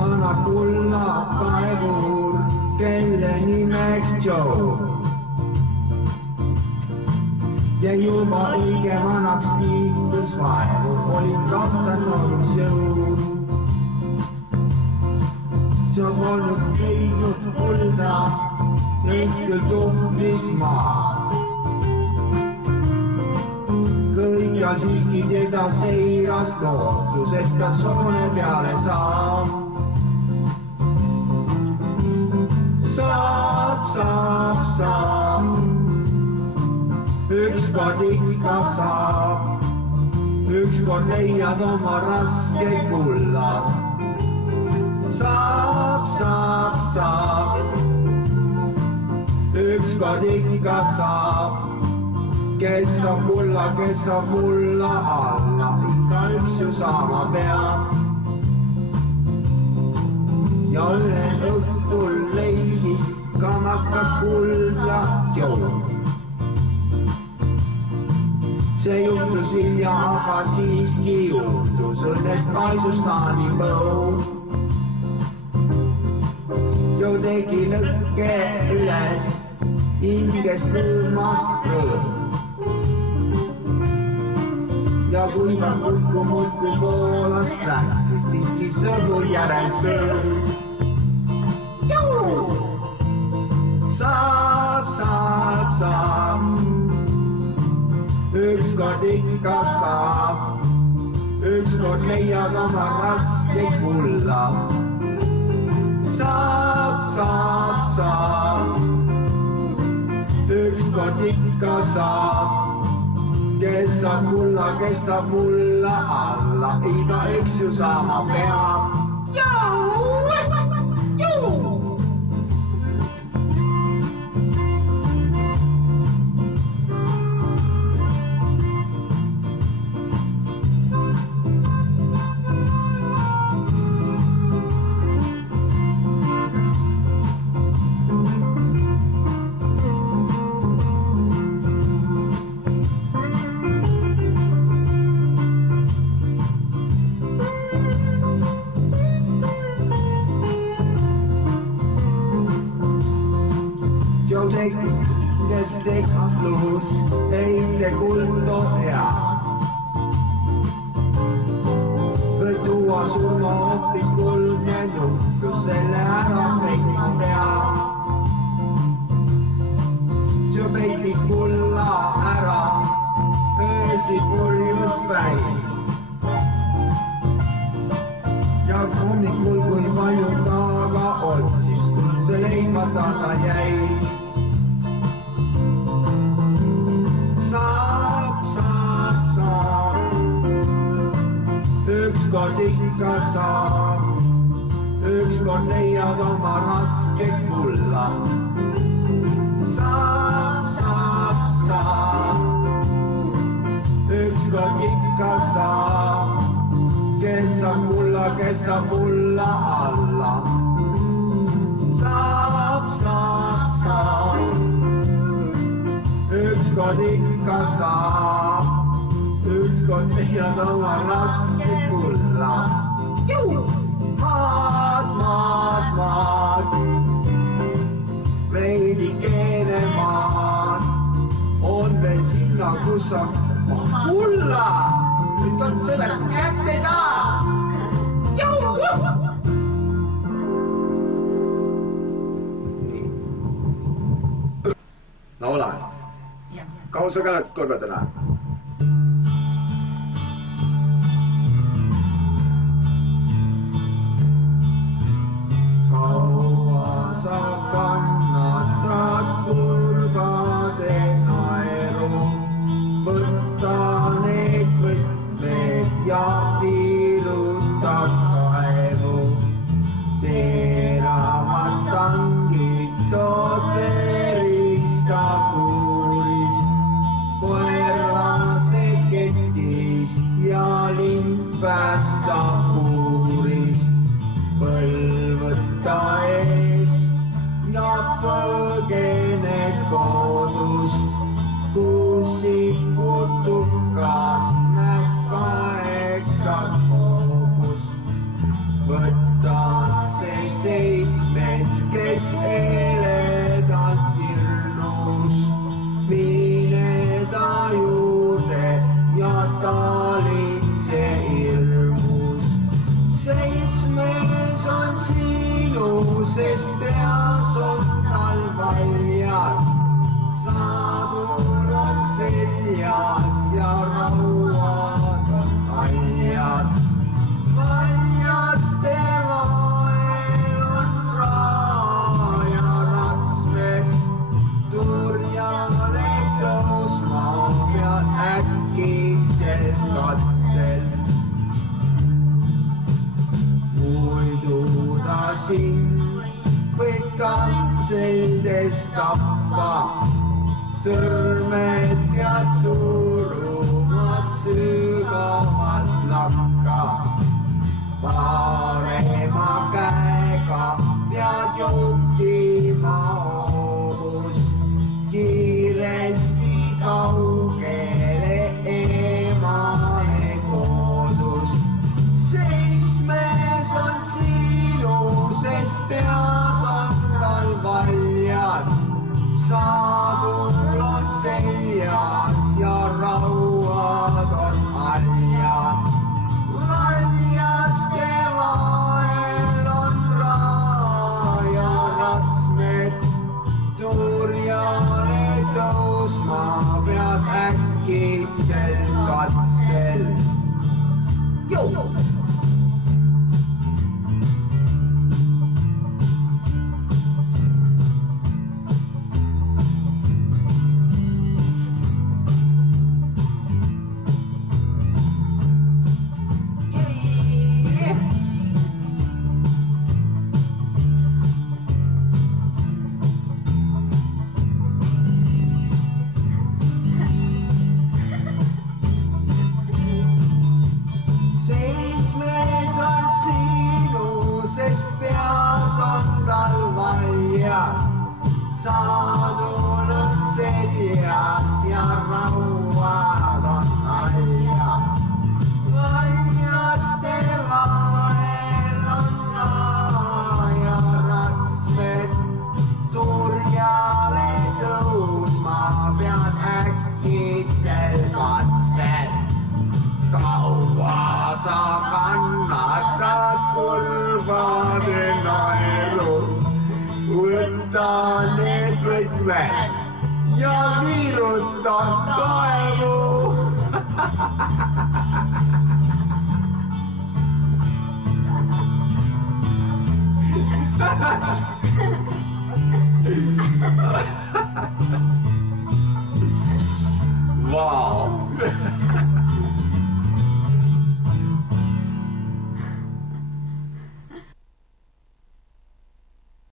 vana kullakaevur, kelle nimeks Joe. Ja juba õige vanaks liitus vaevu, olin kahtanud jõud. Sa polnud leidnud kulda, õhtul tuhlis maa. Kõik ja siiski teda seiras lootus, et ta soone peale saab. Saab. Ükskord ikka saab, ükskord leiad oma raske kulla. Saab, ükskord ikka saab, kes saab mulla alla, ikka üks ju saama peab. Ja ühel õhtul leidis kamakas kulla Joe. See juhtus hilja, aga siiski juhtus, õnnest paisus taani põu. Joe tegi lõkke üles, hingest rõõmast rõõm. Ja kui ma muudku poolast lähtus, tiski sõbu järel sõõm. Saab. Ükskord ikka saab, ükskord leiad oma raske kulla. Saab, ükskord ikka saab, kes saab mulla alla, iga üks ju saama peab. Kes tekatlus, eile kuldo hea. Võid tuua surma hoopis kuldne nuhtlus, selle ära peitma pea. See peitis kulla ära, öösi purjus päiv. Ja hommikul, kui palju taga otsis, kuldse leiba taga jäi. Saab, ükskord ikka saab, ükskord leiad oma raske kulla. Saab, ükskord ikka saab, kes saab mulla alla. Saab. Ükskord ikka saab, ükskord leiad oma raske kulla. Maad, veidikene maad, on veel sinna, kus sa kulla, ükskord sõber kätte saab. No ole. Kaua sa kannatad korva täna? Kaua sa kannatad kurvade naeru, võtta need võtmed ja viiluta kaevu. Teravad tangid tood verista kuuris, koera kes eledalt hirmus. Mine ta juurde ja talitse hirmus. Seitsmes on sinu, sest peas on tal valjad. Saadur on seljas ja rauad on haljad. Valjaste vael on raajaratsmed. Turjale tõusma pead äkitsel katsel. Muidu ta sind võib katseldest tappa. Sõrmed pead surumas sügavalt lakka. Parema käega pead juhtima hoobus. Kiiresti kaugele eemale koodus. Seitsmes on sinu, sest peas on tal valjad. Saadur on seljas ja rauad on haljad. Valjaste vael on raajaratsmed. Turjale tõusma pead äkitsel katsel. Seitsmes on sinu, sest peas on tal valjad. Saadur on seljas ja rauad on haljad. Valjaste vael on raajaratsmed. Turjale tõusma pead äkitsel katsel. Kaua sa kannatad kulbade naeru. Võta need võtmed ja viiruta kaevu. Wow.